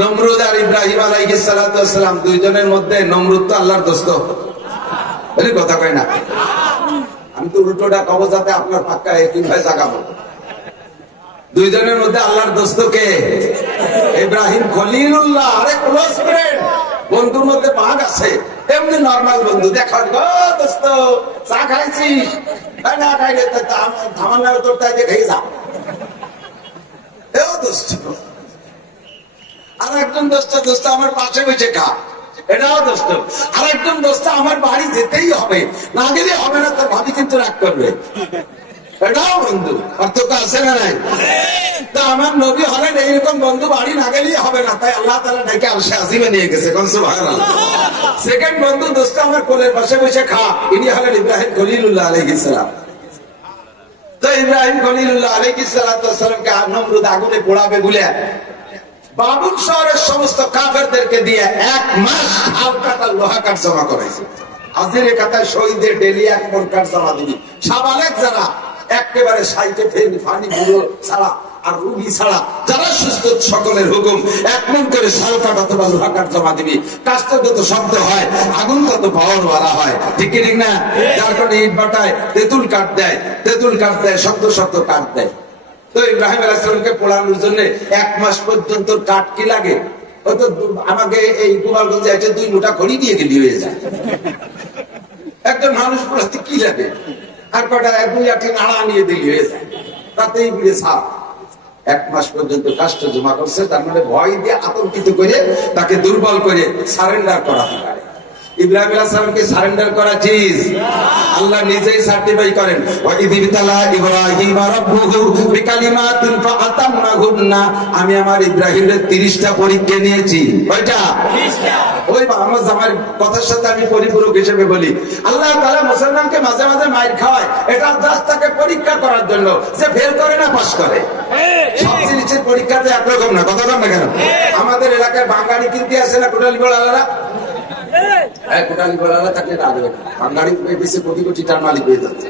নমরুদ আর ইব্রাহিম আলাইহিস সালাতু ওয়াস সালাম দুইজনের মধ্যে নমরুদ তো আল্লাহর দোস্ত, এই কথা কয় না। আমি তো উল্টোটা কব যাতে আপনার পাক্কা একই ভাই জাগাবো। দুইজনের মধ্যে আল্লাহর দোস্ত কে? ইব্রাহিম খলিলুল্লাহ, আরে ক্লোজ ফ্রেন্ড। বন্ধুর মধ্যে ভাগ আছে, এমনি নরমাল বন্ধু। দেখো দোস্ত চা খাইছিস, না খাইলে ধামান্না তোর তাই খেয়ে যা, এও দোস্ত। আর একজন দোস্ত আমার পাশে বসে খা, এটাও দোস্ত। আর একজন দোস্ত আমার বাড়ি যেতেই হবে, না গেলে হবে না, তার ভাবি কিন্তু রাগ করবে, এটাও বন্ধু। পার্থক্য আছে না নাই? তা আমার নবী হলেন এইরকম বন্ধু, বাড়ি না গেলেই হবে না, তাই আল্লাহ তাআলা ডেকে আরশে আজিমে নিয়ে গেছে। সুবহানাল্লাহ। সেকেন্ড বন্ধু দোস্ত আমার কোলের পাশে বসে খা, ইনি হলেন ইব্রাহিম খলিলুল্লাহ আলাইহিস সালাম। তো ইব্রাহিম খলিলুল্লাহ আলাইহিস সালাতু ওয়াস সালামকে নমরুদ আগুনে পোড়াবে বলে বাবুল শহরের সমস্ত কাফেরদেরকে দিয়ে 1 মাস হাল কাটা লোহা কাঠ জমা করাইছে। হাজিরে কাটায় শহীদের ডেলি 1 মণ কাঠ জমা দিবি। সাবালেক যারা একেবারে সাইটে ফেরি ফানি গুলো ছাড়া আর রুগী ছাড়া যারা সুস্থ, সকলের হুকুম 1 মণ করে শাল কাঠ অথবা লোহা কাঠ জমা দিবি। কাজটা যত শব্দ হয়, আগুন তত পাওয়ার বাড়া হয়, ঠিক ঠিক না? যার কারণে ইট বাটায় তেঁতুল কাঠ দেয়, শব্দ শব্দ কাঠ দেয়। তো ইব্রাহিম আলাইহিস সালামকে পোড়ানোর জন্য 1 মাস পর্যন্ত কাঠ কি লাগে? হয়তো আমাকে এই গোপালগঞ্জে এসে 2 মুঠা খড়ি দিয়ে গেলি হয়ে যায়। একজন মানুষ পোড়াতে কি লাগে? আর কটা 2 আটি নাড়া নিয়ে দিলি হয়ে যায়, তাতেই বুঝে সাপ। 1 মাস পর্যন্ত কাষ্ট জমা করছে, তার মানে ভয় দিয়ে আতঙ্কিত করে তাকে দুর্বল করে সারেন্ডার করাতে পারে। ইব্রাহিম আলাইহিস সালামকে সারেন্ডার করা চিজ আল্লাহ নিজেই সার্টিফাই করেন। আমি আমার ইব্রাহিমের 30টা পরীক্ষা নিয়েছি। কয়টা? 30টা। ওই আমার জামার কথার সাথে আমি পরিপূরক হিসেবে বলি, আল্লাহ তাআলা মুসলমানকে মাঝে মাঝে মাইর খাওয়ায়, এটা জাস্ট তাকে পরীক্ষা করার জন্য, যে ফেল করে না পাস করে। সব জিনিসের পরীক্ষাতে একরকম না, কথা বল না কেন? আমাদের এলাকায় বাঙালি কিনতে আসে না কোটালি বলালারা, কোটালি বলালা থাকলে বাঙালি কোটি কোটি টার মালিক হয়ে যাচ্ছে।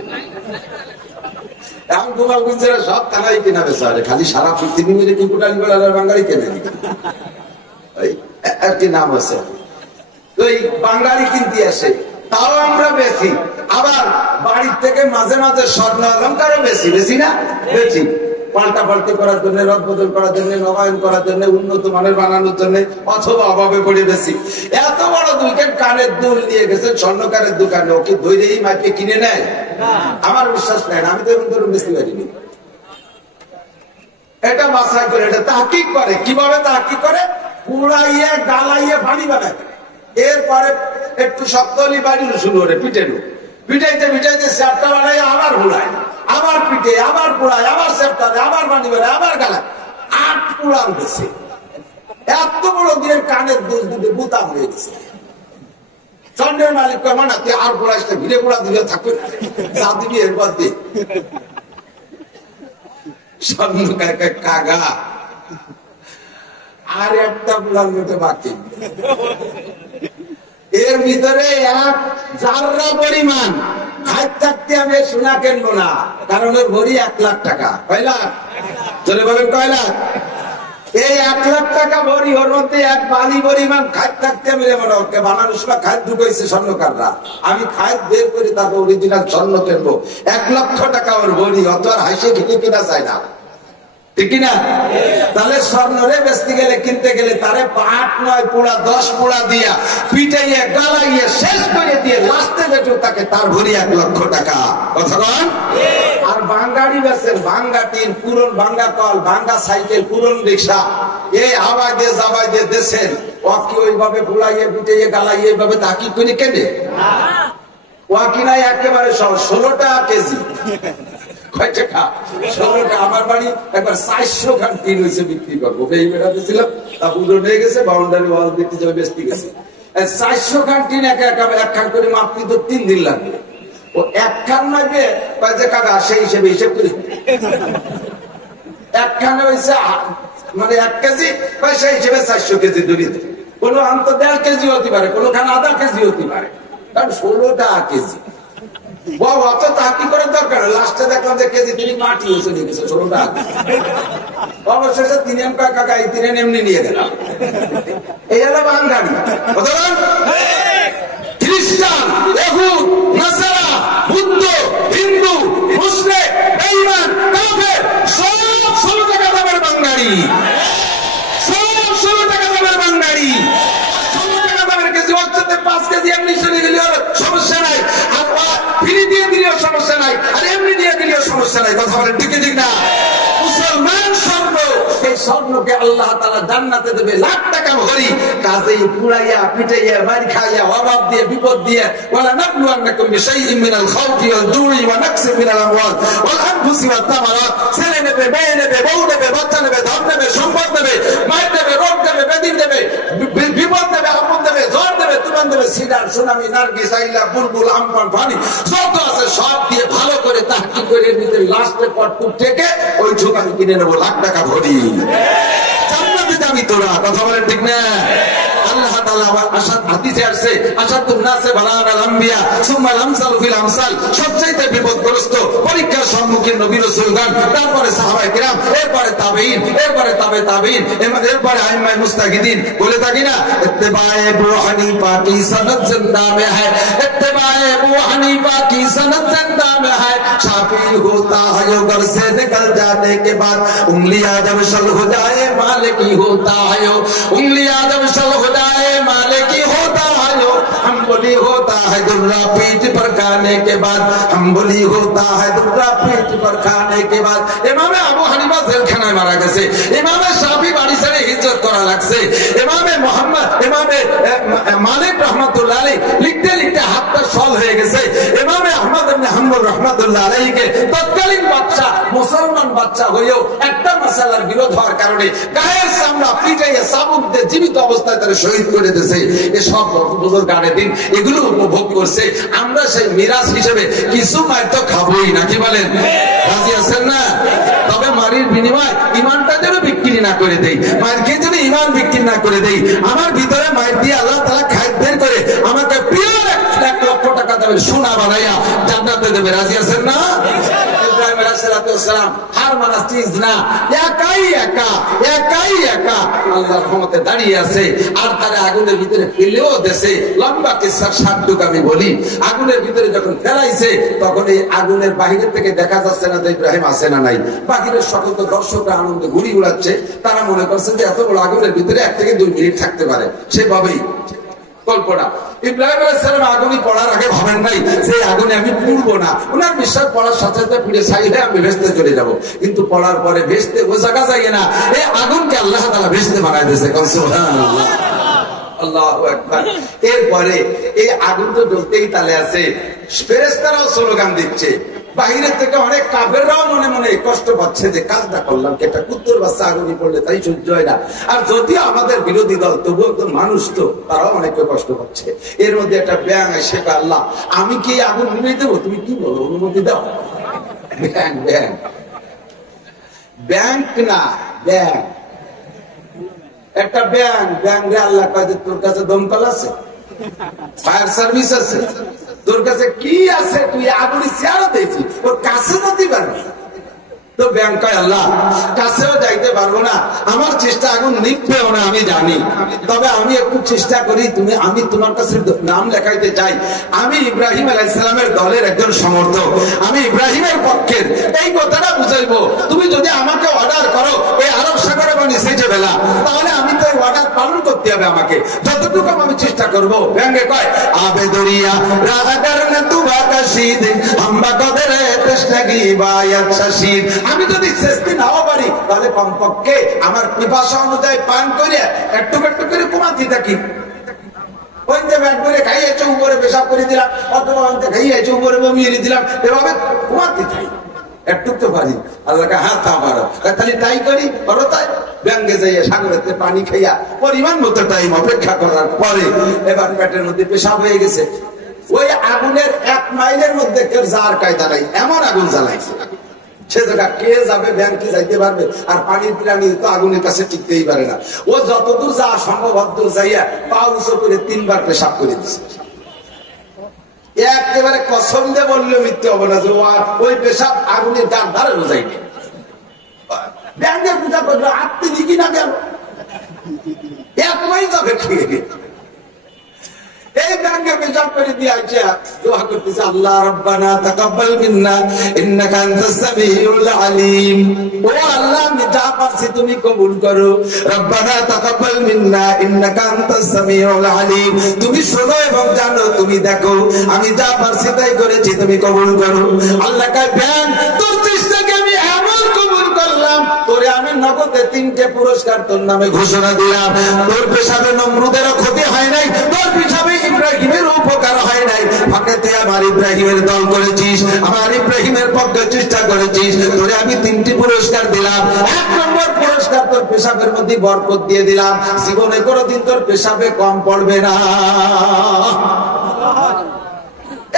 এখন গোপালগঞ্জের সব থানায় কেনা বেচা, খালি সারা পৃথিবী মিলে কি কোটালি বলালার বাঙালি কেনে একটি নাম আছে। তো এই বাঙালি কিনতে আসে, তাও আমরা বেশি। আবার বাড়ির থেকে মাঝে মাঝে স্বর্ণ অলঙ্কারও বেশি না, বেশি পাল্টা পাল্টি করার জন্য, রদ বদল করার জন্য, নবায়ন করার জন্য, উন্নত মানের বানানোর জন্য, অথবা অভাবে পড়ে বেশি। এত বড় 2 কানের দুল নিয়ে গেছেন স্বর্ণকারের দোকানে, ওকে ধৈর্যই মাইকে কিনে নেয়? আমার বিশ্বাস নেই, আমি তো এরকম ধরুন বেশি পারিনি। এটা বাছাই করে, এটা তাহকিক করে। কিভাবে তাহকিক করে? পুড়াইয়ে গালাইয়ে পানি বানায়, এরপরে একটু শক্ত হলে বাড়ি শুরু করে পিটাইতে স্যাপটা বানাই, আবার হুড়ায়, আবার পিটে, আবার পোড়ায়, আবার স্যাপটা দেয়, আবার পানি বানায়, আবার গালায়। 8 পুড়ান গেছে। এত বড় দিয়ে কানের দুল দিতে বুতাম হয়ে গেছে। চন্দ্রের মালিক মানে তুই আর পোড়াইস না, ভিড়ে পোড়া দিলে থাকবে না, যা দিবি এরপর দিয়ে স্বর্ণ কাগা আর একটা পুরান মতো বাকি। এর ভিতরে 1 জাররা পরিমাণ খাদ্য থাকতে আমি সোনা কিনবো না, কারণ ওর ভরি 1 লাখ টাকা। কয় লাখ? চলে বলেন কয় লাখ? এই 1 লাখ টাকা ভরি, ওর মধ্যে 1 বালি পরিমাণ খাদ্য থাকতে আমি বানানোর সময় খাদ্য ঢুকাইছে স্বর্ণকাররা। আমি খাদ্য বের করে তারপর অরিজিনাল স্বর্ণ কিনবো। 1 লক্ষ টাকা ওর ভরি, অত আর হাসে খেলে কিনা যায় না, ঠিক কিনা? তাহলে স্বর্ণরে বেচতে গেলে, কিনতে গেলে তারে 8 9 পোড়া 10 পোড়া দিয়া পিটাইয়ে গালাইয়ে শেষ করে দিয়ে লাস্টে যেটু তাকে তার ভরি 1 লক্ষ টাকা। কথা বল। আর বাঙ্গাড়ি বেচেন, ভাঙ্গা টিন, পুরন ভাঙ্গা কল, ভাঙ্গা সাইকেল, পুরন রিক্সা, এই হাওয়ায় দিয়ে জাবাই দিয়ে দেশেন, ও কি ওইভাবে পোড়াইয়ে পিটাইয়ে গালাইয়ে এইভাবে তাকি করে কেনে? ও কি নাই একেবারে 16 টাকা কেজি। কয় টাকা? 16 টাকা। আমার বাড়ি একবার 400 খান টিন হয়েছে বিক্রি করবো, এই বেড়াতে ছিলাম, তা পুরো নিয়ে গেছে, বাউন্ডারি ওয়াল দিতে যাবে, বেচতে গেছে। 400 খান টিন এক খান করে মাপতে তো 3 দিন লাগবে। ও 1 খান মাইবে যে কাকা, সেই হিসেবে হিসেব করি 1 খানে হয়েছে মানে 1 কেজি, সেই হিসেবে 400 কেজি ধরি। কোনো আন্ত 1.5 কেজি হতে পারে, কোনো খান আধা কেজি হতে পারে, কারণ 16 টাকা কেজি। বাবা তো তা কি করার দরকার, লাস্টে দেখলাম যে কেজি তিনি মাটি উঁচু নিয়ে গেছে ছোটটা, অবশেষে তিনি কাকা এই তিনি এমনি নিয়ে গেলাম। এই হলো বাঙালি। খ্রিস্টান, ইহুদ, নাসারা, বুদ্ধ, হিন্দু, মুসলিম, বেঈমান, কাফের সব 16 টাকা দামের বাঙালি, সব 16 টাকা দামের বাঙালি। 16 টাকা দামের কেজি হচ্ছে 5 কেজি এমনি চলে গেলেও সমস্যা নাই, আর ফ্রি দিয়ে দিলেও সমস্যা নাই, আর এমনি দিয়ে দিলেও সমস্যা নাই। কথা বলেন ঠিক ঠিক না? মুসলমান স্বর্ণ, সেই স্বর্ণকে আল্লাহ তাআলা জান্নাতে দেবে লাখ টাকা ভরি, কাজেই পুড়াইয়া পিটাইয়া মার খাইয়া অভাব দিয়ে বিপদ দিয়ে ওয়ালা নাবলুয়ান্নাকুম বিশাইইন মিনাল খাউফি ওয়াল জুই ওয়া নাকসিন মিনাল আমওয়াল ওয়াল আনফুসি ওয়াত তামারাত। ছেলে নেবে, মেয়ে নেবে, বউ নেবে, বাচ্চা নেবে, ধন নেবে, সম্পদ নেবে, মায়ের নেবে, রোগ দেবে, বেদিন দেবে, বিপদ দেবে, আপদ দেবে, ঝড় দেবে, তুফান দেবে, সিডার, সুনামি, নার্গিস, আইলা, বুলবুল, আমফান, ফানি যত আছে সব দিয়ে ভালো করে তাহকিক করে নিতে লাস্টে পটটুক থেকে ওই ঝুঁক আমি কিনে নেবো লাখ টাকা ভরি। জান্নাতে যাবি তোরা। কথা বলেন ঠিক না? আল্লাহ তাআলা হাদিসে আসছে আসাদুন নাসে বালাগাল আম্বিয়া সুম্মাল আমসালু ফিল আমসাল, সবচেয়ে বিপদগ্রস্ত পরীক্ষার সম্মুখীন নবী রাসূলগণ, তারপরে সাহাবায়ে কিরাম, এরপরে তাবেঈন, এরপরে তাবে তাবেঈন, এরপরে আইম্মায়ে মুস্তাহিদিন। বলে থাকি না ইত্তেবায়ে আবু হানিফা কি সনদ জিন্দা মে হ্যায়, ইত্তেবায়ে আবু হানিফা কি সনদ জিন্দা মে হ্যায়, শাফি হোতা है जो घर से निकल जाने के बाद उंगलियां जब सल हो जाए मालिकी होता है, उंगलियां जब सल हो जाए मालिकी होता है, हम बोली होता है दुर्रा पीठ पर खाने के बाद, हम बोली होता है दुर्रा पीठ पर खाने के बाद। इमाम আবু হানিফা জেলখানায় মারা গেছে, ইমাম শাফি বাড়ি ছেড়ে হিজরত করা লাগছে, ইমাম মুহাম্মদ, ইমাম মালিক রাহমাতুল্লাহ আলাইহি লিখতে লিখতে হাতটা সল হয়ে গেছে। ইমাম আহমদ ইবনে হাম্বল রাহমাতুল্লাহ আলাইহিকে তৎকালীন বাদশা মুসলমান বাদশা হয়েও একটা মাসালার বিরোধ হওয়ার কারণে গায়ের চামড়া পিটাইয়া চাবুক দিয়ে জীবিত অবস্থায় তারা শহীদ করে দিয়েছে। এসব বুজুর্গ গানের দিন এগুলো উপভোগ করছে। আমরা সেই মিরাজ হিসেবে কিছু মায়ের তো খাবোই, নাকি বলেন? রাজি আছেন না? তবে মারির বিনিময় ইমানটা যেন বিক্রি না করে দেই, মায়েরকে যেন ইমান বিক্রি না করে দেই। আমার ভিতরে মায়ের দিয়ে আল্লাহ তাআলা খাদ্য বের করে আমাকে পিওর 1 লক্ষ টাকা দেবে, সোনা বানাইয়া জান্নাতে দেবে। রাজি আছেন না? ইব্রাহিম আলাইহিস সালাম হার মানা চিজ না, একাই একা আল্লাহর রহমতে দাঁড়িয়ে আছে। আর তারা আগুনের ভিতরে ফেলেও দেশে লম্বা কিসসা সাতটুক আমি বলি। আগুনের ভিতরে যখন ফেলাইছে তখন এই আগুনের বাহিরের থেকে দেখা যাচ্ছে না যে ইব্রাহিম আছে না নাই। বাহিরের সকল তো দর্শকরা আনন্দে ঘুরি উড়াচ্ছে, তারা মনে করছে যে এত বড় আগুনের ভিতরে 1 থেকে 2 মিনিট থাকতে পারে। সেভাবেই কল্পনা। ইব্রাহিম আলাইহিস সালাম আগুনে পড়ার আগে ভাবেন নাই যে আগুনে আমি পুড়বো না। ওনার বিশ্বাস পড়ার সাথে সাথে পুড়ে ছাই হয়ে আমি ভেস্তে চলে যাব, কিন্তু পড়ার পরে ভেস্তে ও জায়গা যায় না, এই আগুনকে আল্লাহ তাআলা ভেস্তে বানায় দিয়েছে। সুবহানাল্লাহ, আল্লাহু আকবার। এরপরে এই আগুন তো জ্বলতেই তালে আছে, ফেরেশতারাও স্লোগান দিচ্ছে, বাহিরের থেকে অনেক কাফেররাও মনে মনে কষ্ট পাচ্ছে যে কাজটা করলাম কি, একটা কুত্তর বাচ্চা আগুনে পড়লে তাই সহ্য হয় না। আর যদিও আমাদের বিরোধী দল, তবুও তো মানুষ, তো তারাও অনেকে কষ্ট পাচ্ছে। এর মধ্যে একটা ব্যাং এসে, আল্লাহ আমি কি আগুন নিভে দেবো? তুমি কি বলো, অনুমতি দাও। ব্যাংক না, ব্যাং, একটা ব্যাং। ব্যাং রে আল্লাহ কয় যে তোর কাছে দমকল আছে, ফায়ার সার্ভিস আছে, তোর কাছে কি আছে? তুই আগুনে চেয়ারও দিয়েছি, ওর কাছে যেতে পারবি? তো ব্যাংক কয় আল্লাহ কাছেও যাইতে পারবো না, আমার চেষ্টা আগুন নিভবেও না আমি জানি, তবে আমি একটু চেষ্টা করি, আমি তোমার কাছে নাম লেখাইতে চাই। আমি ইব্রাহিম আলাইহিস সালামের দলের একজন সমর্থক, আমি ইব্রাহিমের পক্ষের, এই কথাটা বুঝাইবো। তুমি যদি আমাকে অর্ডার করো এই আরব সাগরে বা নিচে বেলা, তাহলে আমি তো অর্ডার পালন করতে হবে আমাকে, যতটুকু আমি চেষ্টা করবো। ব্যাংকে কয় আবে দরিয়া রাগার না তুবা কাশিদ হাম্বা কদরে তেশনাগি বায়াত শাশিদ। আমি যদি চেষ্টা নাও পারি তাহলে কমপক্ষে আমার পিপাসা অনুযায়ী পান করে একটু একটু করে কমাতে থাকি। ওই যে ব্যাট করে খাইয়েছে উপরে পেশাব করে দিলাম, অথবা খাইয়েছে উপরে বমিয়ে দিলাম, এভাবে কমাতে থাকি, একটু তো পারি। আল্লাহকে হাত পারো, তাহলে তাই করি, বলো তাই। ব্যাঙ্গে যাইয়া সাগরেতে পানি খাইয়া পরিমাণ মতো টাইম অপেক্ষা করার পরে এবার পেটের মধ্যে পেশাব হয়ে গেছে। ওই আগুনের 1 মাইলের মধ্যে কেউ যার কায়দা নাই, এমন আগুন জ্বালাইছে। সে জায়গা কে যাবে, ব্যাংকে যাইতে পারবে? আর পানির প্রাণী তো আগুনের কাছে টিকতেই পারে না। ও যতদূর যা সম্ভব অতদূর যাইয়া পা উঁচু করে 3 বার পেশাব করে দিচ্ছে। একেবারে কসম দিয়ে বললে মিথ্যে হবে না যে ওই পেশাব আগুনের ডান ধারে বোঝাইনি। ব্যাংকের পূজা করবে আপনি দিকি না কেন, একমাই যাবে খেয়ে এই ব্যাংকে পেশাব করে দিয়ে আসছে দোয়া করতেছে, আল্লাহ রব্বানা তাকাব্বাল মিন্না ইন্নাকা আনতাস সামিউল আলিম। ও আল্লাহ, আমি যা পারছি তুমি কবুল করো। রব্বানা তাকাব্বাল মিন্না ইন্নাকা আনতাস সামিউল আলিম। তুমি শোনো এবং জানো, তুমি দেখো, আমি যা পারছি তাই করেছি, তুমি কবুল করো। আল্লাহ কয়, ব্যাংক তোর চেষ্টাকে আমি এমন কবুল করলাম, তোরে আমি নগদে 3টে পুরস্কার তোর নামে ঘোষণা দিলাম। তোর পেশাবে নমরুদেরও ক্ষতি হয় নাই, তোর পেশাবে ইব্রাহিমের উপকার হয় নাই। ফাঁকে তুই আমার ইব্রাহিমের দল করেছিস, আমার ইব্রাহিমের পক্ষে চেষ্টা করেছিস, তোরে আমি 3টি পুরস্কার দিলাম। 1 নম্বর পুরস্কার, তোর পেশাবের মধ্যে বরকত দিয়ে দিলাম, জীবনে কোনোদিন তোর পেশাবে কম পড়বে না।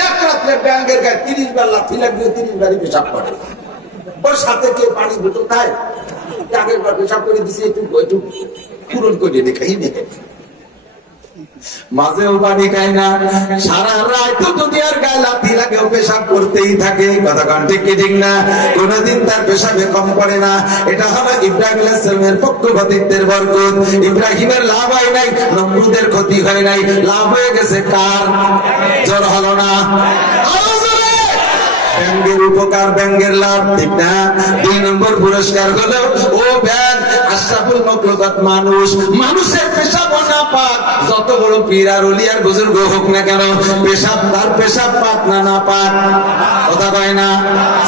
এক রাত্রে ব্যাংকের গায়ে 30 বার লাথি লাগবে, 30 বারই পেশাব করে। ওর সাথে কেউ পানি বোতল খায়, আগের বার পেশাব করে দিছে, একটু পূরণ করে দেখাই দেখে মাঝেও পানি খায় না, সারা রাত দুনিয়ার গায়ে লাথি লাগে, ও পেশাব করতেই থাকে। কথা কান ঠিক কি ঠিক না? কোনদিন তার পেশাবে কম পড়ে না। এটা হলো ইব্রাহিম আলাইহিস সালামের পক্ষপাতিত্বের বরকত। ইব্রাহিমের লাভ হয় নাই, নমরুদের ক্ষতি হয় নাই, লাভ হয়ে গেছে কার? জোর হলো না? ব্যাংকের উপকার, ব্যাংকের লাভ, ঠিক না? 2 নম্বর পুরস্কার হলো, ও ব্যাংক আশরাফুল মাখলুকাত মানুষ, মানুষের পেশাব না পাক, যত বড় পীর আর ওলি আর বুজুর্গ হোক না কেন, পেশাব তার পেশাব পাক না না পাক? কথা কয় না?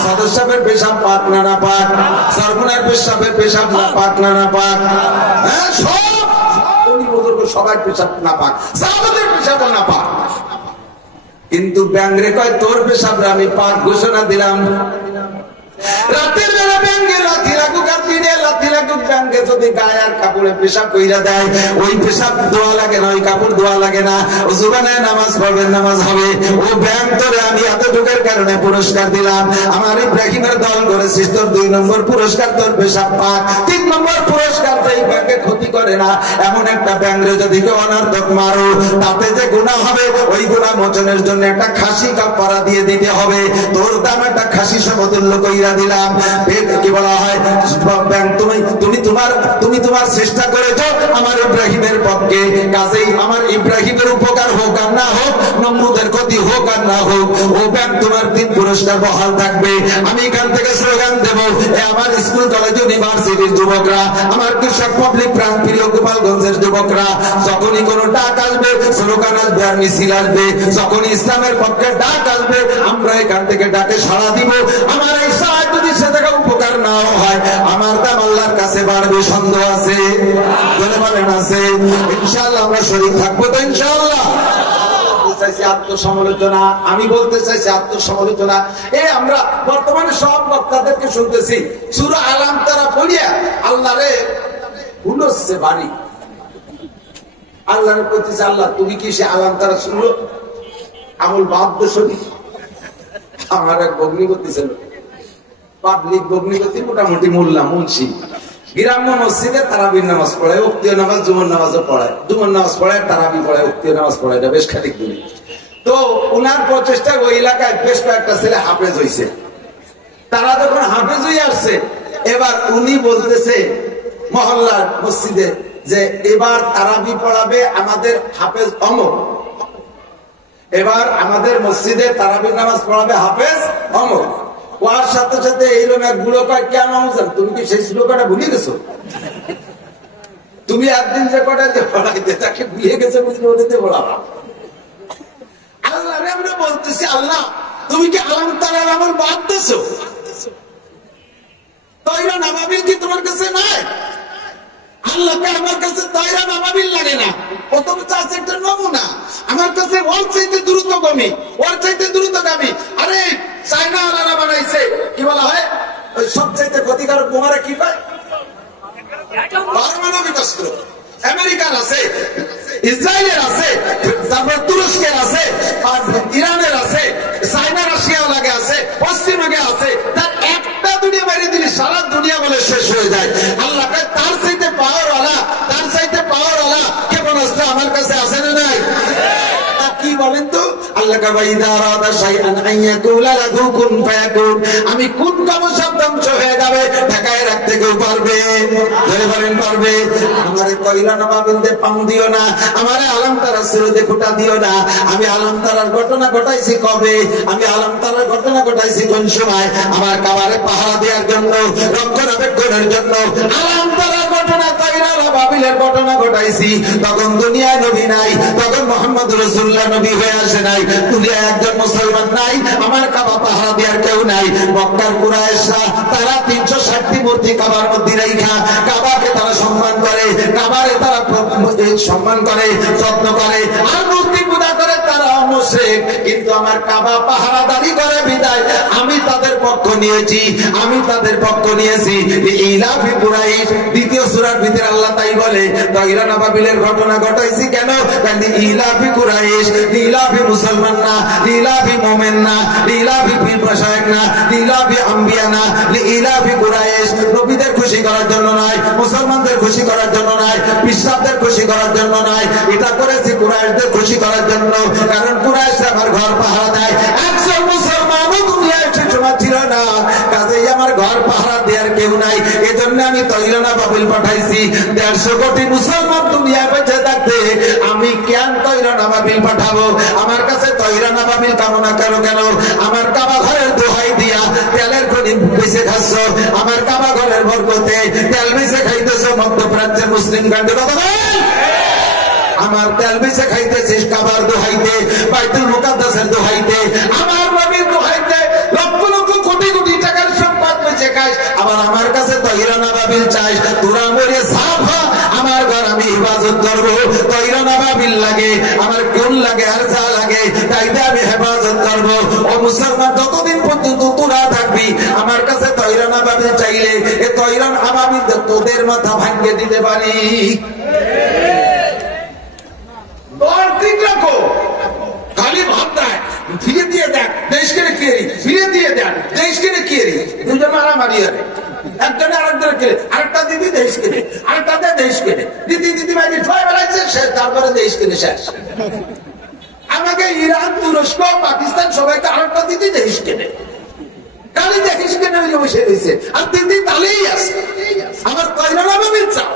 সদস্যের পেশাব পাক না না পাক? সরগুনার পেশাবের পেশাব না পাক না না পাক? হ্যাঁ, সব ওলি বুজুর্গ সবার পেশাব না পাক, সাহাবাদের পেশাব না পাক। কিন্তু ব্যাংকে কয়, তোর পেশাবরা আমি পাক ঘোষণা দিলাম। রাতের বেলা ব্যাংকে লাথি লাগুক আর দিনে লাথি লাগুক, ব্যাংকে যদি গায়ে আর কাপড়ে পেশাব কইরা দেয়, ওই পেশাব দোয়া লাগে না, ওই কাপড় দোয়া লাগে না, ও জুবানায় নামাজ পড়বেন, নামাজ হবে। ও ব্যাংক তোরে আমি এতটুকের কারণে পুরস্কার দিলাম, আমার ইব্রাহিমের দল করেছিস, তোর 2 নম্বর পুরস্কার, তোর পেশাব পাক। 3 নম্বর পুরস্কার, এই ব্যাংকে ক্ষতি করে না এমন একটা ব্যাংকে যদি কেউ অনার্থক মারো, তাতে যে গুনাহ হবে, ওই গুনাহ মোচনের জন্য একটা খাসি কাফারা দিয়ে দিতে হবে। তোর দাম একটা খাসি সমতুল্য কইরা দিলাম। কি বলা হয়, তুমি তোমার চেষ্টা করেছো আমার ইব্রাহিমের পক্ষে, কাজেই আমার ইব্রাহিমের উপকার হোক আর না হোক, নমরুদের ক্ষতি হোক আর না হোক, ও ব্যাংক তোমার 3 পুরস্কার বহাল থাকবে। আমি এখান থেকে স্লোগান দেব, আমার স্কুল কলেজ ইউনিভার্সিটির যুবকরা, আমার কৃষক পাবলিক প্রাণ প্রিয় গোপালগঞ্জের যুবকরা, যখনই কোনো ডাক আসবে, স্লোগান আসবে আর মিছিল আসবে, যখনই ইসলামের পক্ষে ডাক আসবে, আমরা এখান থেকে ডাকে সাড়া দিব। আমার এই যদি সে থেকে উপকার নাও হয়, আমার দাম আল্লাহর কাছে বাড়বে, সন্দেহ আছে? বলেন আছে? ইনশাআল্লাহ আমরা শরীক থাকবো তো ইনশাআল্লাহ। আত্মসমালোচনা, আমি বলতে চাইছি আত্মসমালোচনা। আমরা বর্তমানে সব বক্তাদেরকে শুনতেছি সূরা আলাম তারা পড়িয়া আল্লাহরে ভুলছে বাড়ি, আল্লাহর প্রতি, আল্লাহ তুমি কি সে আলাম তারা শুনলো? আমল বাদ শুনি। আমার এক ভগ্নি করতেছিল, পাবলিক বগ্নিপতি, মোটামুটি মোল্লা মুন্সি, গ্রাম্য মসজিদে তারাবির নামাজ পড়ায়, উক্তীয় নামাজ জুমার নামাজও পড়ায়, জুমার নামাজ পড়ায়, তারাবি পড়ায়, উক্তীয় নামাজ পড়ায়, বেশ খানিক দূরে। তো উনার প্রচেষ্টায় ওই এলাকায় বেশ কয়েকটা ছেলে হাফেজ হয়েছে। তারা যখন হাফেজ হয়ে আসছে, এবার উনি বলতেছে মহল্লার মসজিদে যে এবার তারাবি পড়াবে আমাদের হাফেজ অমর, এবার আমাদের মসজিদে তারাবির নামাজ পড়াবে হাফেজ অমর। ওর সাথে সাথে এইরকম এক বুড়ো কয়, কেন তুমি কি সেই শ্লোকটা ভুলে গেছো? তুমি একদিন যে কটা যে পড়াইতে তাকে ভুলে গেছে, বুঝলে ওটাতে পড়াবা। আল্লাহ রে আমরা বলতেছি, আল্লাহ তুমি কি আলাম তারার আমল বাদ দিছো? তয়রা নামাবিল কি তোমার কাছে নাই? আল্লাহকে আমার কাছে তয়রা নামাবিল লাগে না, প্রথম চাষ একটা নমুনা, আমার কাছে ওর চাইতে দ্রুতগামী, ওর চাইতে দ্রুতগামী। আরে চায়না ওনারা বানাইছে, কি বলা হয়, ওই সবচাইতে ক্ষতিকারক বোমারা কি পায়? পারমাণবিক অস্ত্র। আমেরিকার আছে, ইসরায়েলের আছে, তারপর তুরস্কের আছে, ইরানের আছে, চায়না রাশিয়া লাগে আছে, পশ্চিমবঙ্গে আছে। তার একটা দুনিয়া বাইরে দিলে সারা দুনিয়া বলে শেষ হয়ে যায়। আল্লাহ তার চাইতে পাওয়ারওয়ালা, তার চাইতে পাওয়ারওয়ালা ক্ষেপণাস্ত্র আমার কাছে আছে না নাই? কি বলেন তো? আল্লাহু ওয়া ইযা আরাদা শাইআন আন ইয়াকুলা লাহু কুন ফায়াকুন। আমি কুন কম শব্দ ধ্বংস হয়ে যাবে, ঢাকায় রাখতে কেউ পারবে? ধরে বলেন পারবে? আমারে কইলা নবাবিল দে পাম দিও না, আমারে আলম তারা সুরতে ফুটা দিও না। আমি আলম তারার ঘটনা ঘটাইছি কবে? আমি আলম তারার ঘটনা ঘটাইছি কোন সময়? আমার কাবারে পাহারা দেওয়ার জন্য, রক্ষণাবেক্ষণের জন্য। আলম তারার ঘটনা, কইলা নবাবিলের ঘটনা ঘটাইছি তখন দুনিয়ায় নবী নাই, তখন মুহাম্মদ রাসূলুল্লাহ নবী হয়ে আসে নাই, দুনিয়ায় একজন মুসলমান নাই, আমার কাবা পাহারা দেওয়ার কেউ নাই। মক্কার কুরাইশরা তারা 360টি মূর্তি কাবার মধ্যে রাইখা কাবাকে তারা সম্মান করে, কাবারে তারা সম্মান করে, যত্ন করে, আর মূর্তি পূজা করে। তারা মুশরিক, কিন্তু আমার কাবা পাহারাদারি করে বিদায় আমি তাদের পক্ষ নিয়েছি, আমি তাদের পক্ষ নিয়েছি। ইলাফি কুরাইশ দ্বিতীয় সূরার ভিতরে আল্লাহ তাই বলে, তাইরা নবাবিলের ঘটনা ঘটাইছি কেন? কারণ ইলাফি কুরাইশ, ইলাফি মুসলমান না, ইলাফি মুমিন না, ইলাফি পীর মাশায়েখ না, ইলাফি আম্বিয়া না, ইলাফি কুরাইশ। নবীদের খুশি করার জন্য নয়, মুসলমানদের খুশি করার জন্য নয়, পিসাবদের খুশি করার জন্য নয়, এটা করেছি কুরাইশদের খুশি করার জন্য। কারণ কুরাইশরা আমার ঘর পাহারা দেয়, একজন মুসলমানও দুনিয়ায় সে সময় ছিল না, কাজেই আমার ঘর পাহারা দেওয়ার কেউ নাই। এজন্য আমি তৈরা নবাবিল পাঠাইছি। 150 কোটি মুসলমান দুনিয়ায় বেঁচে থাকতে আমি কেন তৈরা নবাবিল পাঠাবো? আমার কাছে তৈরা নবাবিল কামনা করো কেন? আমার কাবা ঘরের দোহাই দিয়া তেলের খনি বেঁচে খাচ্ছ, আমার কাবা ঘরের বরকতে তেল বেঁচে খাইতেছ মধ্যপ্রাচ্যের মুসলিম কান্ট্রি। কথা বল, আমার তেল বেঁচে খাইতেছিস কাবার দোহাইতে, বাইতুল মুকাদ্দাসের দোহাইতে, আমার নবীর দোহাইতে লক্ষ লক্ষ কোটি কোটি টাকার সম্পদ বেঁচে খাইস, আবার আমার কাছে তৈরা নবাবিল চাইস। তোরা মরে সাফ হ, আমার ঘর আমি হেফাজত করবো। তৈরা নবাবিল লাগে, আমার গুণ লাগে, আর যা লাগে তাইতে আমি হেফাজত করবো। ও মুসলমান, যতদিন পর্যন্ত তোরা থাকবি আমার কাছে তৈরা নবাবিল চাইলে এ তৈরা নবাবিল তোদের মাথা ভাঙিয়ে দিতে পারি। ঠিক রাখো, খালি ভাব দেয়, ফিরে দিয়ে দেখ দেশকে রেখে, ফিরে দিয়ে দেন দেশকে রেখে, দুজন মারামারি হবে, একজনে আরেকজনের কেড়ে, আরেকটা দিদি দেশ কেড়ে, আরেকটা দেশ কেড়ে, দিদি দিদি ভাই ছয় বেড়াচ্ছে শেষ, তারপরে দেশ কেড়ে শেষ। আমাকে ইরান, তুরস্ক, পাকিস্তান সবাইকে আরেকটা দিদি দেশ কেড়ে, খালি দেশ কেড়ে বসে রয়েছে, আর দিদি তালেই আছে। আমার কয়লা নবাবিল চাও,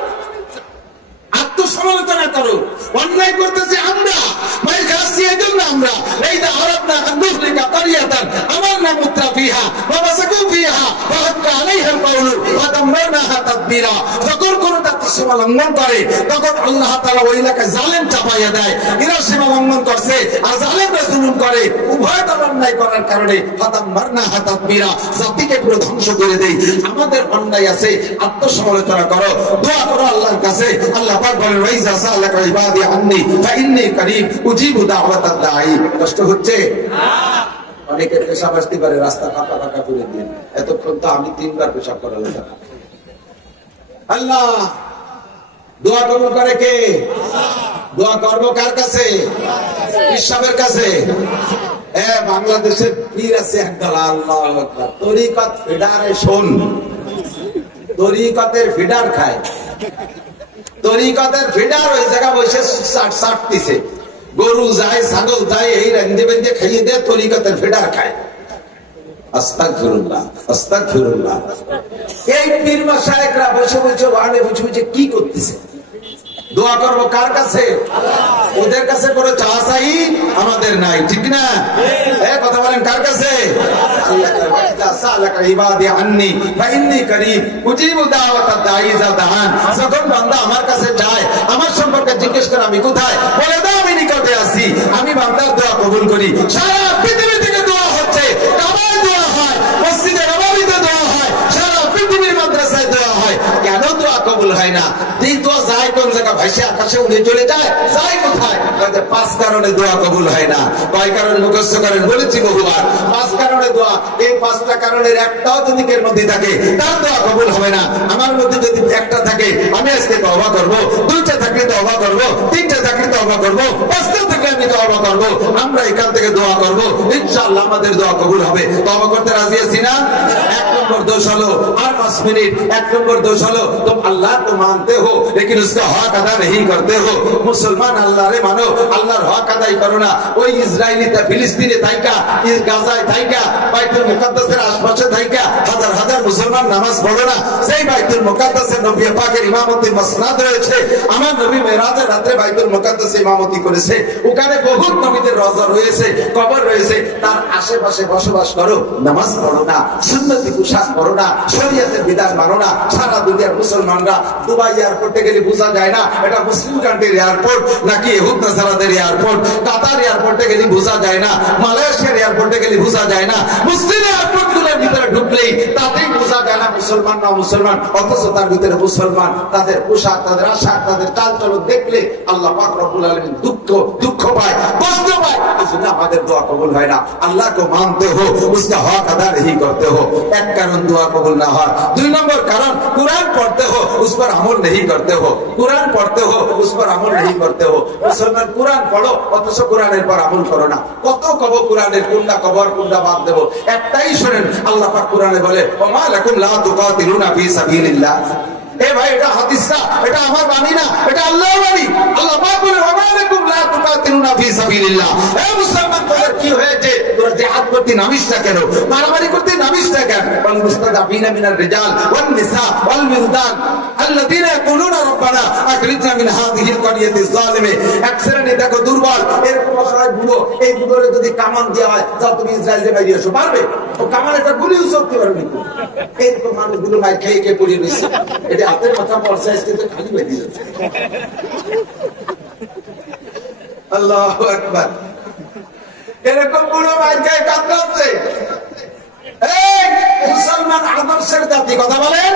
আত্মসমালোচনা করো। অন্যায় করতেছি আমরা, ভাই খাচ্ছি এই জন্য আমরা এই যে আরব না আন্দোলনিকা তারিয়াতান আমার নাম মুত্রাফিহা বাবা সাকু ফিহা ফাহাক্কা আলাইহিল কাউলু ফাদাম্মারনাহা তাদবীরা। যখন কোন সীমা লঙ্ঘন করে তখন আল্লাহ তাআলা ওই এলাকায় জালেম চাপাইয়া দেয়। এরা সীমা লঙ্ঘন করছে আর জালেমরা জুলুম করে, উভয় দল অন্যায় করার কারণে ফাদাম্মারনাহা তাদবীরা, জাতিকে পুরো ধ্বংস করে দেয়। আমাদের অন্যায় আছে, আত্মসমালোচনা করো, দোয়া করো আল্লাহর কাছে। আল্লাহ পাক বলেন ওয়াইজা সালাকা ইবাদি আন্নী ফাইন্নী কারীব উজিবু দাওয়াতাদ দাঈ। কষ্ট হচ্ছে না? অনেকে পেশাব আসতে পারে, রাস্তা ফাঁকা ফাঁকা করে দিন। এতক্ষণ তো আমি 3 বার পেশাব করালাম। আল্লাহ দোয়া কবুল করে কে? দোয়া করবো কার কাছে? পেশাবের কাছে। বাংলাদেশের পীর আছে একদল, আল্লাহু আকবার, তরিকত ফেডারেশন, তরিকতের ফিডার খায়, তরিকতের ফিডার ওই জায়গা বসে সাটতিছে, গরু যায়, ছাগল যায়, এই রান্ধে বেঁধে খাইয়ে দেয়, তরিকতের ফিডার খায়। আস্তাগফিরুল্লাহ, আস্তাগফিরুল্লাহ। এই পীর মাশায়েখরা বসে বসে ওয়ানে বসে বসে কি করতেছে? দোয়া করবো কার কাছে? ওদের কাছে করে চাওয়া চাই, আমাদের নাই, ঠিক না? কথা বলেন কার কাছে? যখন বান্দা আমার কাছে যায়, আমার সম্পর্কে জিজ্ঞেস করে আমি কোথায়, বলে দাও আমি নিকটে আছি। আমি বান্দার দোয়া কবুল করি। সারা পৃথিবী থেকে দোয়া হচ্ছে, কাবায় দোয়া হয়, মসজিদে নববীতে দোয়া হয়, সারা পৃথিবীর মাদ্রাসায় দোয়া হয়। কেন দোয়া কবুল হয় না? এই দোয়া যায় কোন জায়গা? ভাইসে আকাশে উড়ে চলে যায়, যায় কোথায়? 5 কারণে দোয়া কবুল হয় না। কয় কারণে মুখস্থ করেন বলেছি বহুবার। 5 কারণে দোয়া, এই 5টা কারণের একটাও যদি এর মধ্যে থাকে তার দোয়া কবুল হবে না। আমার মধ্যে যদি একটা থাকে, আমি আজকে তওবা করবো, 2টা থাকলে তওবা করবো, 3টা থাকলে তওবা করবো, 5টা থেকে আমি তওবা করব, আমরা এখান থেকে দোয়া করব, ইনশাআল্লাহ আমাদের দোয়া কবুল হবে। তওবা করতে রাজি আছি না? এক নম্বর দোষ হলো, আর 5 মিনিট, এক নম্বর দোষ হলো तुम अल्लाह को मानते हो लेकिन उसका हक अदा नहीं करते हो। मुसलमान अल्लाह रे मानो, আল্লাহর হক আদায় করো না। ওই ইসরায়েলিতে ফিলিস্তিনে থাইকা, গাজায় থাইকা, বাইতুল মুকাদ্দাসের আশপাশে থাইকা হাজার হাজার মুসলমান নামাজ পড়ে না। সেই বাইতুল মুকাদ্দাসে নবী পাকের ইমামতি মাসনাদ রয়েছে। আমার নবী মেরাজের রাতে বাইতুল মুকাদ্দাসে ইমামতি করেছে। ওখানে বহুত নবীদের রওজা রয়েছে, কবর রয়েছে। তার আশেপাশে বসবাস করো, নামাজ পড়ো না, সুন্নতি পোশাক পড়ো না, শরীয়তের বিধান মানো না। সারা দুনিয়ার মুসলমানরা দুবাই এয়ারপোর্টে গেলে বোঝা যায় না এটা মুসলিম কান্ট্রির এয়ারপোর্ট নাকি ইহুদ নাসারাদের এয়ারপোর্ট। কাতার এয়ারপোর্টে গেলে বোঝা যায় না, মালয়েশিয়ার এয়ারপোর্টে গেলে বোঝা যায় না। মুসলিম এয়ারপোর্ট গুলোর ভিতরে ঢুকলেই তাতেই বোঝা যায় না মুসলমান না মুসলমান। অথচ তার ভিতরে মুসলমান, তাদের পোশাক, তাদের আশাক, তাদের চালচলন দেখলে আল্লাহ পাক রব্বুল আলামিন দুঃখ পায়, কষ্ট পায়। এজন্য আমাদের দোয়া কবুল হয় না। আল্লাহ को मानते हो, उसका हक अदा नहीं करते हो। एक कारण दुआ कबूल ना হয়। 2 নম্বর কারণ कुरान पढ़ते हो, उस पर अमल नहीं करते हो। कुरान पढ़ते हो, उस पर अमल नहीं करते हो। मुसलमान कुरान पढ़ो অথচ কুরআনের পর আমল করো না। কত কব কুরআনের কোনটা কবর কোনটা বাদ দেব, একটাই শুনেন। আল্লাহ পাক কুরআনে বলে ওমা লাকুম লা তুকাতিলুনা ফি সাবিলিল্লাহ। এ ভাই এটা হাদিস না, এটা আমার বাণী না, এটা আল্লাহর বাণী। আল্লাহ পাক বলে ওমা লাকুম লা তুকাতিলুনা ফি সাবিলিল্লাহ। এ মুসলমান তোদের কি হয়েছে? তোরা জিহাদ করতে নামিস না কেন? মারামারি করতে নামিস না কেন? ওয়াল মুস্তাদাফিনা মিনার রিজাল ওয়ান নিসা ওয়াল মিলদান আল্লাযীনা ইয়াকুলুনা রব্বানা আখরিজনা মিন হাযিহিল ক্বরিয়াতিজ যালিমে। এক শ্রেণী দেখো দুর্বল, এরকম অসহায় বুড়ো, এই বুড়োরে যদি কামান দেওয়া হয়, যাও তুমি ইসরায়েলে বাইরে এসো, পারবে? ও কামান একটা গুলিও চলতে পারবে না। এইরকম মানুষগুলো মাই খেয়ে পড়িয়ে রয়েছে। এটা হাতের মাথা পড়ছে, কিন্তু খালি বেরিয়ে যাচ্ছে। আল্লাহু আকবার। এরকম বুড়ো মাই খেয়ে কাঁদছে। মুসলমান আদর্শের জাতি, কথা বলেন।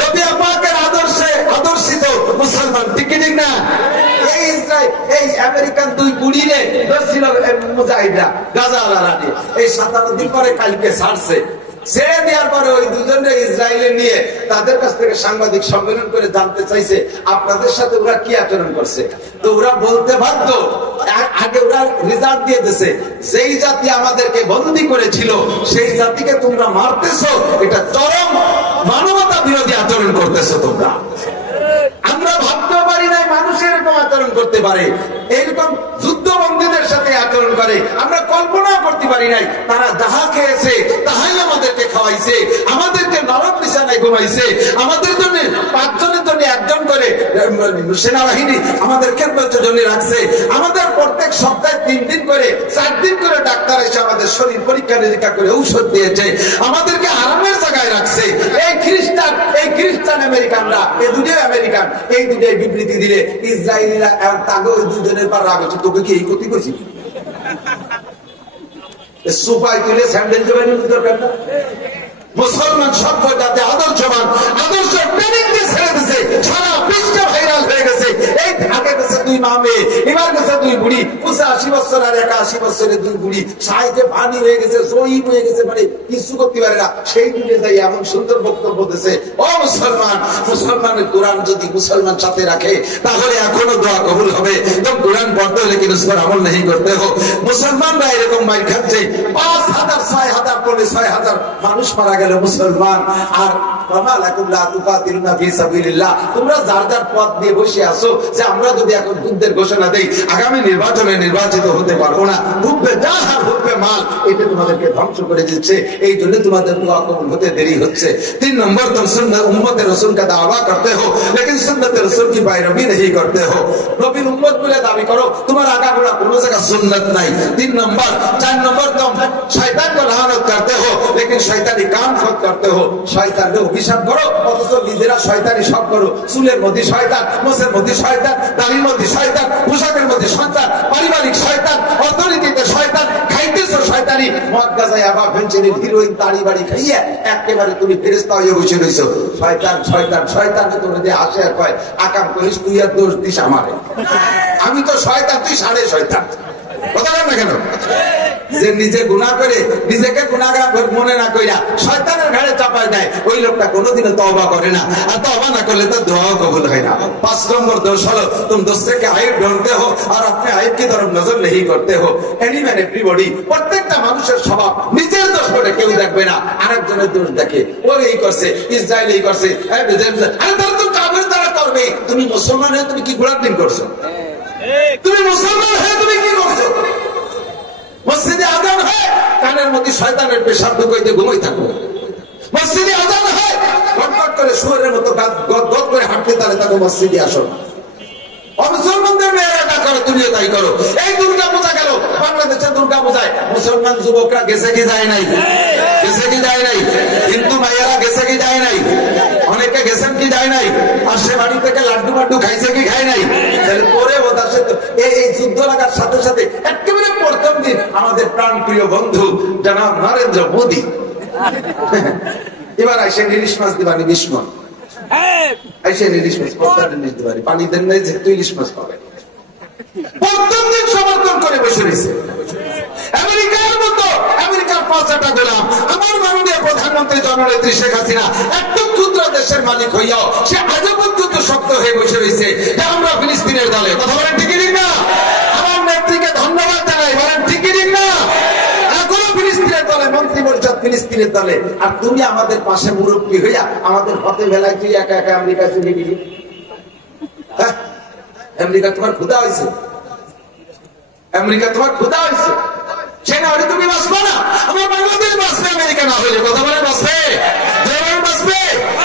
নবী পাকের আদর্শে আদর্শিত মুসলমান, ঠিক ঠিক না? এই ইসরায়েল, এই আমেরিকান 2 বুড়িরে ধরছিল মুজাহিদরা, গাজাওয়ালারা নিয়ে। এই 57 দিন পরে কালকে ছাড়ছে। ছেড়ে দেওয়ার পরে ওই দুজনে ইসরায়েলে নিয়ে তাদের কাছ থেকে সাংবাদিক সম্মেলন করে জানতে চাইছে আপনাদের সাথে ওরা কি আচরণ করছে। তো ওরা বলতে বাধ্য, আগে ওরা রিজাল্ট দিয়ে দিয়েছে, যেই জাতি আমাদেরকে বন্দী করেছিল সেই জাতিকে তোমরা মারতেছো, এটা চরম মানবতা বিরোধী আচরণ করতেছো তোমরা। আমরা ভাবতে পারি নাই মানুষ এরকম আচরণ করতে পারে, এরকম যুদ্ধবন্দীদের সাথে আচরণ করে। আমরা কল্পনা করতে পারি নাই। তারা যাহা খেয়েছে তাহাই আমাদেরকে খাওয়াইছে, আমাদেরকে নরম বিছানায় ঘুমাইছে, আমাদের জন্য 5 জনের জন্য 1 জন করে সেনাবাহিনী আমাদের খেদমতের জন্য রাখছে। আমাদের প্রত্যেক সপ্তাহে 3 দিন করে 4 দিন করে ডাক্তার এসে আমাদের শরীর পরীক্ষা নিরীক্ষা করে ঔষধ দিয়েছে, আমাদেরকে আরামের জায়গায় রাখছে। এই খ্রিস্টান আমেরিকানরা, এই দুটোই আমেরিকান, এই দুটোই বিবৃতি দিলে ইসরায়েলিরা তাকে ওই 2 জনের পর রাগ হচ্ছে। তোকে কি এই ক্ষতি করছি? সুপাই তুলে স্যান্ডেল দেবেন দরকার না? মুসলমান সভ্য যাতে আদর্শবান, আদর্শ ট্রেনিং দিয়ে ছেড়ে দিছে, সারা বিশ্বে ভাইরাল হয়ে গেছে। এই আগে গেছে 2 মা মেয়ে, এবার গেছে 2 বুড়ি, 85 বছর আর 81 বছরের 2 বুড়ি, সাইজে পানি হয়ে গেছে, জয়ীব হয়ে গেছে, মানে কিছু করতে পারে না। সেই দিকে যাই এমন সুন্দর বক্তব্য দিয়েছে। ও মুসলমান, মুসলমানের কোরআন যদি মুসলমান সাথে রাখে তাহলে এখনো দোয়া কবুল হবে। তো কোরআন পড়তে হলে কিন্তু উস পর আমল नहीं করতে हो। মুসলমানরা এরকম মাইর খাচ্ছে, 5000 6000 পড়ে 6000 মানুষ মারা গেল মুসলমান। আর তোমরা যার যার পথ দিয়ে বসে আসো যে আমরা যদি এখন যুদ্ধের ঘোষণা দেই, আগামী নির্বাচনে নির্বাচিত হতে পারবো না, ঢুকবে জাহার ঢুকবে মাল, এটা তোমাদেরকে ধ্বংস করে দিচ্ছে। এই জন্য তোমাদের দোয়া কবুল হতে দেরি হচ্ছে। 3 নম্বর, तुम सुन्नत उम्मत रसूल का दावा करते हो लेकिन सुन्नत रसूल की पैरवी नहीं करते हो। নবীর উম্মত বলে দাবি করো, তোমার আগাগোড়া কোনো জায়গায় সুন্নাত নাই। 3 নম্বর। 4 নম্বর, तुम शैतान को लानत करते हो लेकिन शैतानी काम खुद करते हो। শয়তানকে অভিশাপ করো অথচ নিজেরা শয়তানি সব করো। চুলের মধ্যে শয়তান, মোছের মধ্যে শয়তান, দাড়ির মধ্যে শয়তান, পোশাকের মধ্যে শয়তান, পারিবারিক শয়তান, অর্থনীতিতে শয়তান, খাইতেছো শয়তানি, মদ গাঁজা ইয়াবা ফেনসিডিল হিরোইন তাড়ি বাড়ি খাইয়ে একেবারে তুমি ফেরেশতা হয়ে বসে রইছো। শয়তান শয়তান শয়তানকে তুমি যে হাসে আর কয় আকাম করিস, তুই আর দোষ দিস আমারে, আমি তো শয়তান, তুই সাড়ে শয়তান। কথা বলেন না কেন? যে নিজে গুনাহ করে নিজেকে গুনাহগার মনে না কইরা শয়তানের ঘাড়ে চাপায় দেয়, ওই লোকটা কোনোদিনও তওবা করে না, আর তওবা না করলে তো দোয়াও কবুল হয় না। 5 নম্বর দোষ হলো तुम दूसरे के आइब ढूंढते हो और अपने आइब की तरफ नजर नहीं करते हो। एनी मैन एवरीबॉडी, প্রত্যেকটা মানুষের স্বভাব নিজের দোষ করে কেউ দেখবে না, আরেকজনের দোষ দেখে। ও এই করছে, ইসরায়েল এই করছে, আরে তারা তো কাফের, তারা করবে। তুমি মুসলমান হয়ে তুমি কি ঘোড়ার ডিম করছো? তুমি মুসলমান হয়ে তুমি কি করছো? মসজিদে আজান হয়, কানের মধ্যে শয়তানের পেশাব ঢুকাইতে ঘুমাই থাকো। মসজিদে আজান হয়, গটগট করে শুয়োরের মতো গদ করে হাঁটতে তারে তাকে মসজিদে আসো। মুসলমানদের মেয়েরা তা করে, তুমিও তাই করো। এই দুর্গা পূজা গেল, বাংলাদেশের দুর্গা পূজায় মুসলমান যুবকরা গেছে কি যায় নাই? গেছে কি যায় নাই? হিন্দু ভাইয়েরা গেছে কি যায় নাই? অনেকে গেছেন কি যায় নাই? আর সে বাড়ি থেকে লাড্ডু মাড্ডু খাইছে কি খায় নাই? পরে ওদের সাথে এই যুদ্ধ লাগার সাথে সাথে একেবারে প্রথম দিন আমাদের প্রাণ প্রিয় বন্ধু জনাব নরেন্দ্র মোদী এবার আসে ইলিশ মাছ দিবানি, বিস্ময় এসে ইলিশ মাছ ইলিশ দিবানি, পানি দেন নাই যে তুই ইলিশ মাছ পাবে। প্রথম দিন সমর্থন করে বসে রয়েছে। আমেরিকার মতো, আমেরিকার 5টা গোলাম আমার মাননীয় প্রধানমন্ত্রী জননেত্রী শেখ হাসিনা একটু ক্ষুদ্র দেশের মালিক হইয়াও সে আজও পর্যন্ত শক্ত হয়ে বসে রয়েছে যে আমরা ফিলিস্তিনের দলে। কথা বলেন ঠিক না? আমার নেত্রীকে ধন্যবাদ জানাই, বলেন ঠিক না? এখনো ফিলিস্তিনের দলে, মন্ত্রী পরিষদ ফিলিস্তিনের দলে। আর তুমি আমাদের পাশে মুরব্বী হইয়া আমাদের পথে বেলায় তুই একা একা আমেরিকা চলে গেলি। হ্যাঁ, আমেরিকা তোমার ক্ষুধা হয়েছে, আমেরিকা তোমার ক্ষুধা হয়েছে, সে না হলে তুমি বাঁচবে না। আমার বাংলাদেশ বাঁচবে, আমেরিকা না হলে। কথা বলে বাঁচবে, জার্মান বাঁচবে,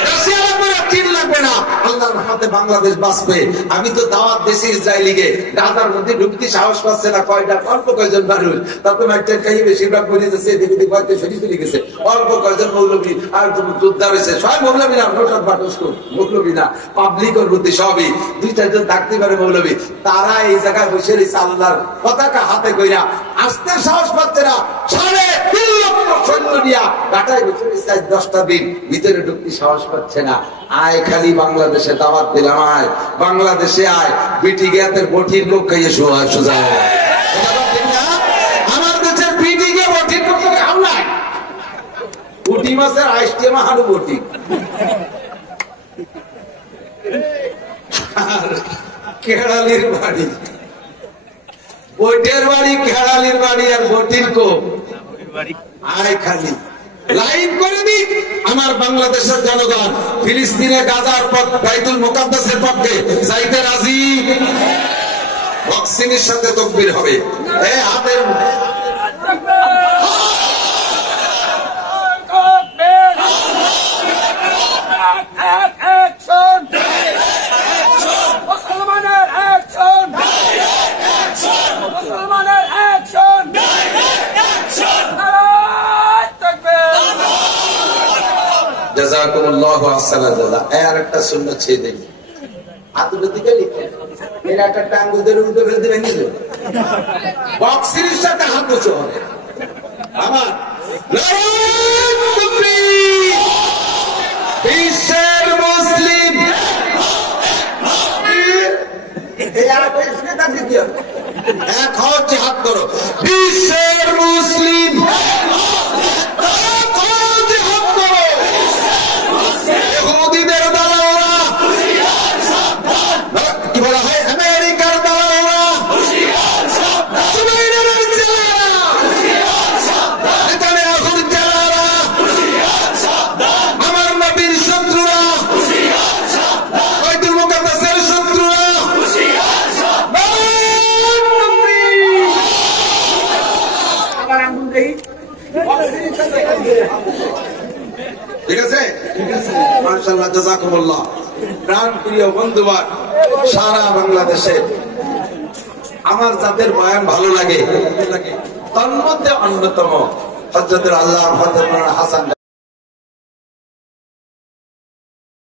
রাশিয়া লাগবে না, চীন লাগবে না, আল্লাহর রহমতে বাংলাদেশ বাঁচবে। আমি তো দাওয়াত দিয়েছি ইসরায়েলিকে, গাজার মধ্যে ঢুকতে সাহস পাচ্ছে না, কয়টা অল্প কয়জন মানুষ, তারপর মাইটের খাই বেশিরভাগ বলে যাচ্ছে এদিকে দিকে হয়তো শরীর চলে গেছে, অল্প কয়জন মৌলবী আর যোদ্ধা রয়েছে, সবাই মৌলবী না, নোটার বাটস্কর মৌলবী না, পাবলিকর বুদ্ধি সবই 2-4জন থাকতে পারে মৌলবী। তারা এই জায়গায় বসে রয়েছে আল্লাহর পতাকা হাতে কইরা, আসতে সাহস পাচ্ছে না, 3.5 লক্ষ সৈন্য নিয়া গাটায় বসে রয়েছে 10টা দিন, ভিতরে ঢুকতে সাহস পাচ্ছে না। আয় খালি বাংলাদেশে দাওয়াত দিলাম, আয় বাংলাদেশে আয়, বিটি গেতের বটির লোক খাইয়ে সোজা আমার দেশের বিটি গে বটির লোক খাও নাই, পুঁটি মাছের আইসটিয়ে মাহারু বটি। কেড়ালির বাড়ি, বইটের বাড়ি, কেড়ালির বাড়ি আর বটির কোপ। আয় খালি লাইন করে দিক আমার বাংলাদেশের জনগণ ফিলিস্তিনে গাজার বাইতুল মুকাদ্দাসের পক্ষে যাইতে রাজি। ওয়াক্সিনের সাথে তাকবীর হবে। এই হাতের জাযাকুমুল্লাহু আহসানাল জাযা। আর একটা সুন্নাত ছেড়ে দেই, আতুদিকে লিখে এর একটা টাঙ্গু ধরে উল্টো ফেলে দিবেন নিজে, বক্সির সাথে হাত বসে হবে আমার বিশ্বের মুসলিম। এক হচ্ছে হাত করো, বিশ্বের মুসলিম ঠিক আছে, মাশাআল্লাহ, জাযাকুমুল্লাহ। প্রাণ প্রিয় বন্ধুবার, সারা বাংলাদেশে আমার যাদের বয়ান ভালো লাগে তার মধ্যে অন্যতম হযরতুল আল্লাহ হযরত হাসান